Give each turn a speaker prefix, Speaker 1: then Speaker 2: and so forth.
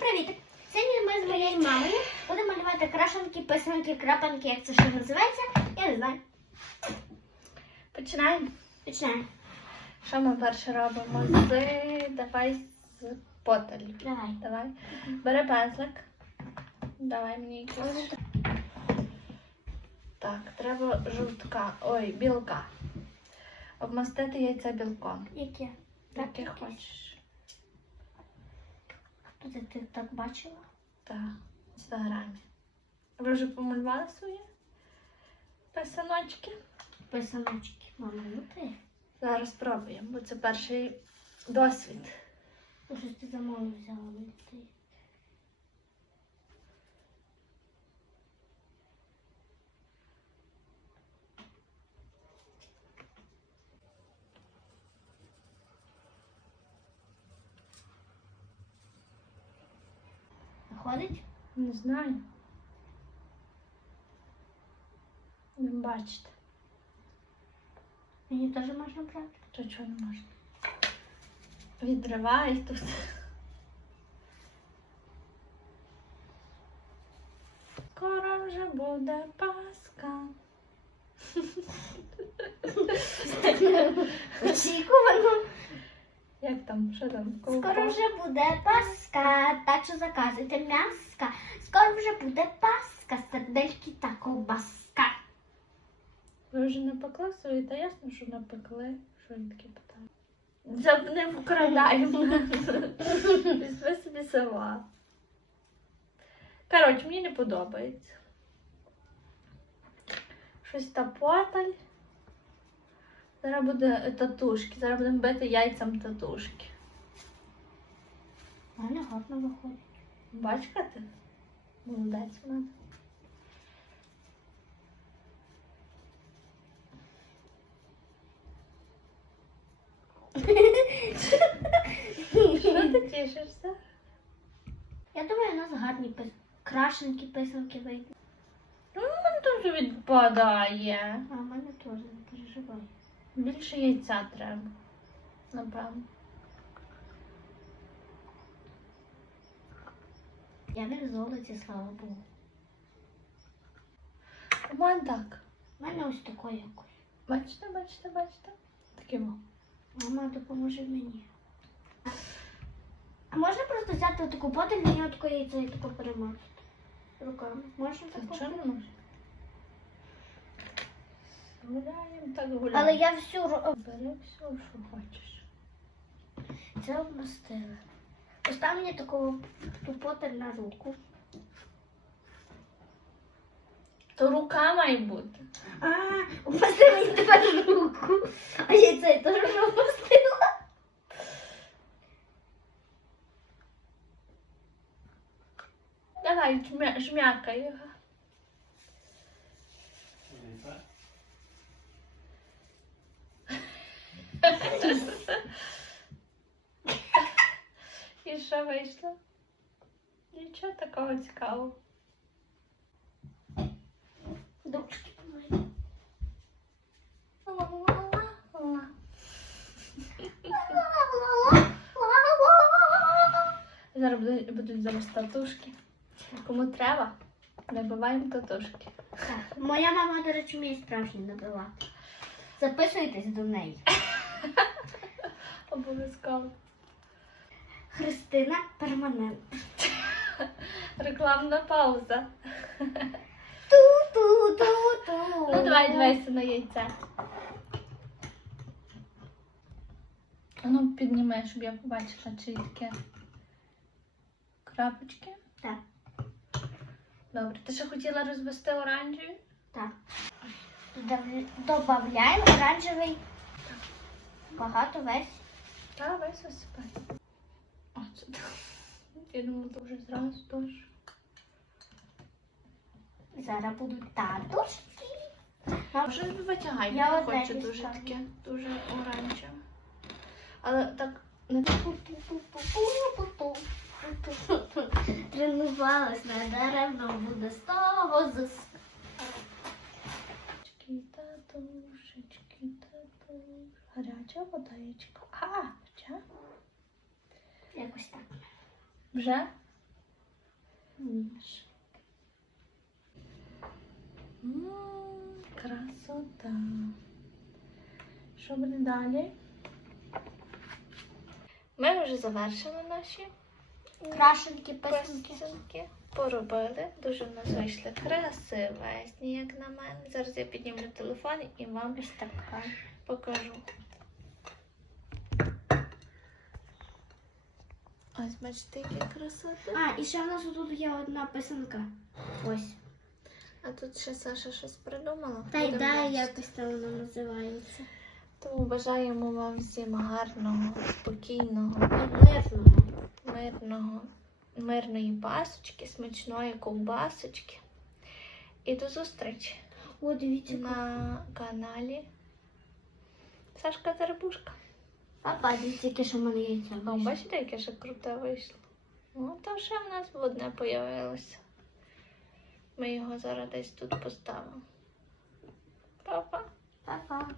Speaker 1: привіт! Сьогодні ми з моєю мамою будемо малювати крашенки, писанки, крапанки, як це ще називається. Я не знаю.
Speaker 2: Починаємо.
Speaker 1: Починаємо.
Speaker 2: Що ми перше робимо? З давай з потелі.
Speaker 1: Давай.
Speaker 2: Давай. Бери пензлик. Давай мені якийсь. Так, треба жовтка. Ой, білка. Обмастити яйця білком.
Speaker 1: Яке? Якесь?
Speaker 2: хочеш.
Speaker 1: Тут ти, ти так бачила?
Speaker 2: Так, в інстаграмі. Ви вже помалювали свої писаночки?
Speaker 1: Писаночки. Мама, ну ти.
Speaker 2: Зараз спробуємо, бо це перший досвід.
Speaker 1: Щось ти замову взяла, ти. Виходить?
Speaker 2: Не знаю. Не бачите.
Speaker 1: Мені теж можна брати.
Speaker 2: То чого не можна? Відривай тут. Скоро вже буде Пасха.
Speaker 1: Очікувано.
Speaker 2: Як там? Що там?
Speaker 1: Скоро вже буде Пасха, так що заказуйте м'яска. Скоро вже буде Пасха, сердельки та ковбаска.
Speaker 2: Ви вже напекли свої? Та ясно, що напекли. Що він таке питає? Це не вкрадаємо. Візьми собі сама. Коротше, мені не подобається. Щось та поталь. Зараз буде татушки. Зараз будемо бити яйцям татушки.
Speaker 1: Мене гарно виходить.
Speaker 2: Бачка ти? Молодець в мене. Що ти тішишся?
Speaker 1: Я думаю, у нас гарні пис... крашенки, писанки вийдуть.
Speaker 2: Ну, в мене дуже відпадає.
Speaker 1: А в мене теж не переживай.
Speaker 2: Більше яйця треба. Напевно.
Speaker 1: Я не в золоті, слава Богу.
Speaker 2: У мене так.
Speaker 1: У мене ось такої якось.
Speaker 2: Бачите, бачите, бачите? Таким.
Speaker 1: Мама допоможе мені. А можна просто взяти таку потель, мені отаку яйця і таку перемазати? Руками. Можна
Speaker 2: Та
Speaker 1: таку?
Speaker 2: чого не можна? Гуляємо, так гуляємо.
Speaker 1: Але я всю
Speaker 2: Бери все, що хочеш.
Speaker 1: це обмастила. Постав мені таку ту потель на руку.
Speaker 2: То рука має бути.
Speaker 1: А, обмастила мені тепер руку. А я теж вже.
Speaker 2: Давай, жмякай його. І що вийшло? Нічого такого цікавого.
Speaker 1: Дочки помили.
Speaker 2: Зараз будуть, будуть зараз татушки. Кому треба, набиваємо татушки.
Speaker 1: Так, Моя мама, до речі, вміє справжні набивати. Записуйтесь до неї.
Speaker 2: Обов'язково.
Speaker 1: Христина перманент.
Speaker 2: Рекламна пауза.
Speaker 1: Ту-ту-ту-ту.
Speaker 2: Ну давай дивайся на яйце. Ну підніми, щоб я побачила, чи таке крапочки.
Speaker 1: Так,
Speaker 2: Добре, ти ще хотіла розвести оранжеві?
Speaker 1: так. Добавляємо оранжевий. Багато весь.
Speaker 2: Та, весь висипай. О, це так. Я думала, то вже зразу теж.
Speaker 1: Зараз будуть татушки.
Speaker 2: Може витягай,
Speaker 1: Я
Speaker 2: не хочу дуже таке, дуже оранжеве. Але так не
Speaker 1: Тренувалась надаремно буде з того зис.
Speaker 2: Татушечки, татушечки, татуш. Гаряча водичка. А, вже?
Speaker 1: Якось так.
Speaker 2: Вже? ніж. Красота. Що буде далі? Ми вже завершили наші
Speaker 1: Крашенки, писанки.
Speaker 2: Поробили. Дуже в нас вийшли красивесні, як на мене. Зараз я піднімлю телефон і вам
Speaker 1: Ось така.
Speaker 2: покажу. Ось бачите, які красоти.
Speaker 1: А, і ще в нас тут є одна писанка. Ось.
Speaker 2: А тут ще Саша щось придумала.
Speaker 1: Та й
Speaker 2: Будемо
Speaker 1: дай
Speaker 2: бачити.
Speaker 1: якось там вона називається.
Speaker 2: Тому бажаємо вам всім гарного, спокійного,
Speaker 1: Мирного.
Speaker 2: мирного, мирної пасочки, смачної ковбасочки. І до зустрічі
Speaker 1: О, дивіться.
Speaker 2: на каналі Сашка Зарбушка.
Speaker 1: Папа, тільки що в мене яйця. Ну,
Speaker 2: бачите, яке ще круте вийшло. Ну, то ще в нас одне з'явилося. Ми його зараз десь тут поставимо. Папа. Папа.